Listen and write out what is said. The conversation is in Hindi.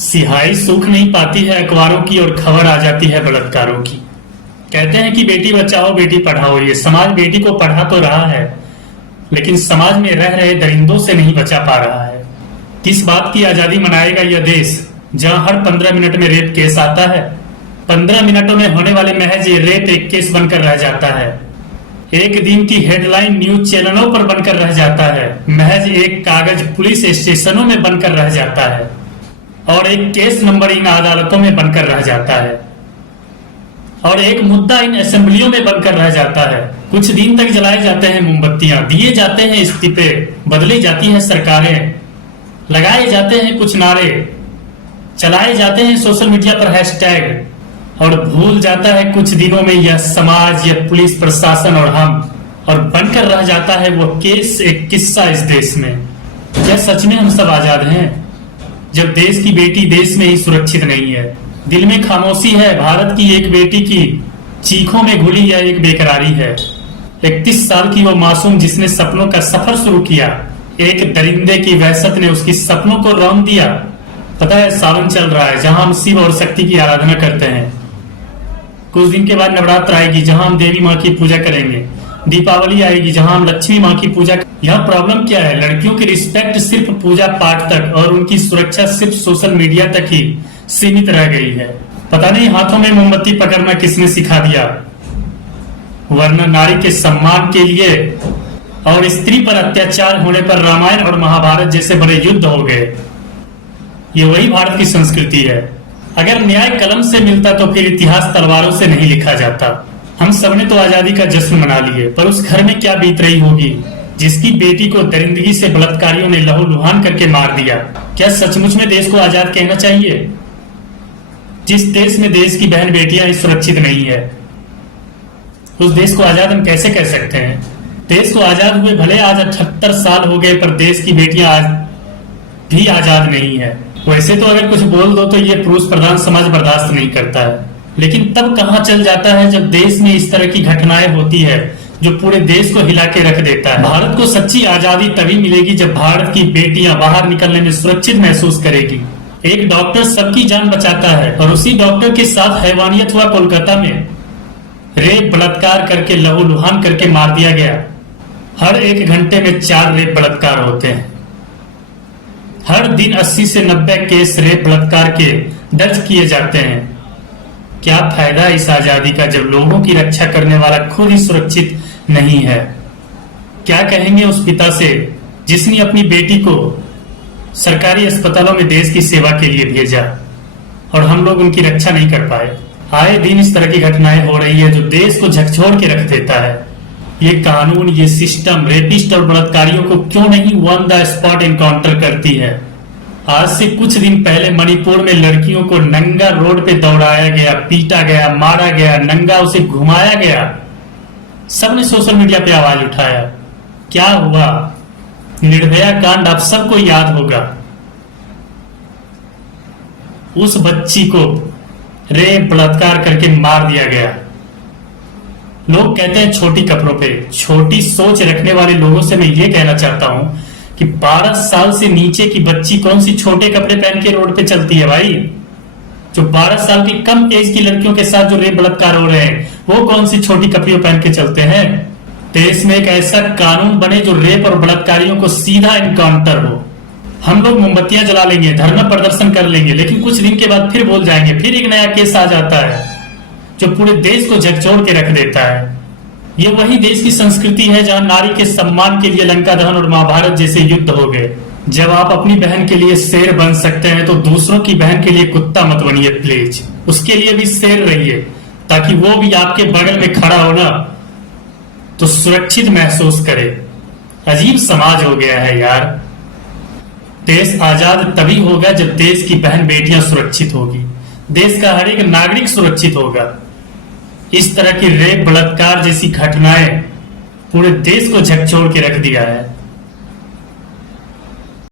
सिहाई सूख नहीं पाती है अखबारों की और खबर आ जाती है बलात्कारों की। कहते हैं कि बेटी बचाओ बेटी पढ़ाओ, ये समाज बेटी को पढ़ा तो रहा है लेकिन समाज में रह रहे दरिंदों से नहीं बचा पा रहा है। किस बात की आजादी मनाएगा यह देश जहां हर 15 मिनट में रेप केस आता है। 15 मिनटों में होने वाले महज ये रेप एक केस बनकर रह जाता है। एक दिन की हेडलाइन न्यूज चैनलों पर बनकर रह जाता है, महज एक कागज पुलिस स्टेशनों में बनकर रह जाता है और एक केस नंबर इन अदालतों में बनकर रह जाता है और एक मुद्दा इन असेंबलियों में बनकर रह जाता है। कुछ दिन तक जलाए जाते हैं मोमबत्तियां, दिए जाते हैं इस्तीफे, बदली जाती हैं सरकारें, लगाए जाते हैं कुछ नारे, चलाए जाते हैं सोशल मीडिया पर हैशटैग और भूल जाता है कुछ दिनों में यह समाज, यह पुलिस प्रशासन और हम, और बनकर रह जाता है वो केस एक किस्सा इस देश में। क्या सच में हम सब आजाद हैं जब देश की बेटी देश में ही सुरक्षित नहीं है? दिल में खामोशी है भारत की एक बेटी की, चीखों में घुली यह एक बेकरारी है। 31 साल की वो मासूम जिसने सपनों का सफर शुरू किया, एक दरिंदे की वहशत ने उसकी सपनों को रौंद दिया। पता है सावन चल रहा है जहां हम शिव और शक्ति की आराधना करते हैं। कुछ दिन के बाद नवरात्र आएगी जहां हम देवी माँ की पूजा करेंगे। दीपावली आएगी जहां हम लक्ष्मी माँ की पूजा। यहाँ प्रॉब्लम क्या है? लड़कियों की रिस्पेक्ट सिर्फ पूजा पाठ तक और उनकी सुरक्षा सिर्फ सोशल मीडिया तक ही सीमित रह गई है। पता नहीं हाथों में मोमबत्ती पकड़ना किसने सिखा दिया, वरना नारी के सम्मान के लिए और स्त्री पर अत्याचार होने पर रामायण और महाभारत जैसे बड़े युद्ध हो गए। ये वही भारत की संस्कृति है। अगर न्याय कलम से मिलता तो फिर इतिहास तलवारों से नहीं लिखा जाता। हम सबने तो आजादी का जश्न मना लिए, पर उस घर में क्या बीत रही होगी जिसकी बेटी को दरिंदगी से बलात्कारियों ने लहूलुहान करके मार दिया। क्या सचमुच में देश को आजाद कहना चाहिए? जिस देश में देश की बहन बेटियां ही सुरक्षित नहीं है, उस देश को आजाद हम कैसे कह सकते हैं? देश को आजाद हुए भले आज 78 साल हो गए, पर देश की बेटियां आज भी आजाद नहीं है। वैसे तो अगर कुछ बोल दो तो ये पुरुष प्रधान समाज बर्दाश्त नहीं करता है, लेकिन तब कहां चल जाता है जब देश में इस तरह की घटनाएं होती है जो पूरे देश को हिला के रख देता है। भारत को सच्ची आजादी तभी मिलेगी जब भारत की बेटियां बाहर निकलने में सुरक्षित महसूस करेगी। एक डॉक्टर सबकी जान बचाता है और उसी डॉक्टर के साथ हैवानियत हुआ कोलकाता में। रेप बलात्कार करके लहूलुहान करके मार दिया गया। हर 1 घंटे में 4 रेप बलात्कार होते हैं। हर दिन 80 से 90 केस रेप बलात्कार के दर्ज किए जाते हैं। क्या फायदा इस आजादी का जब लोगों की रक्षा करने वाला खुद ही सुरक्षित नहीं है? क्या कहेंगे उस पिता से जिसने अपनी बेटी को सरकारी अस्पतालों में देश की सेवा के लिए भेजा और हम लोग उनकी रक्षा नहीं कर पाए? आए दिन इस तरह की घटनाएं हो रही है जो देश को झकझोर के रख देता है। ये कानून, ये सिस्टम रेपिस्ट और बलात्कारियों को क्यों नहीं ऑन द स्पॉट एनकाउंटर करती है? आज से कुछ दिन पहले मणिपुर में लड़कियों को नंगा रोड पे दौड़ाया गया, पीटा गया, मारा गया, नंगा उसे घुमाया गया। सबने सोशल मीडिया पे आवाज उठाया। क्या हुआ? निर्भया कांड आप सबको याद होगा। उस बच्ची को रेप बलात्कार करके मार दिया गया। लोग कहते हैं छोटी कपड़ों पे। छोटी सोच रखने वाले लोगों से मैं ये कहना चाहता हूं कि 12 साल से नीचे की बच्ची कौन सी छोटे कपड़े पहन के रोड पे चलती है भाई? जो 12 साल की कम एज की लड़कियों के साथ जो रेप बलात्कार हो रहे हैं वो कौन सी छोटी कपड़ियों पहन के चलते हैं? देश में एक ऐसा कानून बने जो रेप और बलात्कारियों को सीधा एनकाउंटर हो। हम लोग मोमबत्तियां जला लेंगे, धरना प्रदर्शन कर लेंगे, लेकिन कुछ दिन के बाद फिर बोल जाएंगे, फिर एक नया केस आ जाता है जो पूरे देश को झकझोर के रख देता है। ये वही देश की संस्कृति है जहां नारी के सम्मान के लिए लंका दहन और महाभारत जैसे युद्ध हो गए। जब आप अपनी बहन के लिए शेर बन सकते हैं तो दूसरों की बहन के लिए कुत्ता मत बनिए प्लीज। उसके लिए भी शेर रहिए ताकि वो भी आपके बगल में खड़ा हो ना तो सुरक्षित महसूस करे। अजीब समाज हो गया है यार। देश आजाद तभी होगा जब देश की बहन बेटियां सुरक्षित होगी, देश का हर एक नागरिक सुरक्षित होगा। इस तरह की रेप बलात्कार जैसी घटनाएं पूरे देश को झकझोर के रख दिया है।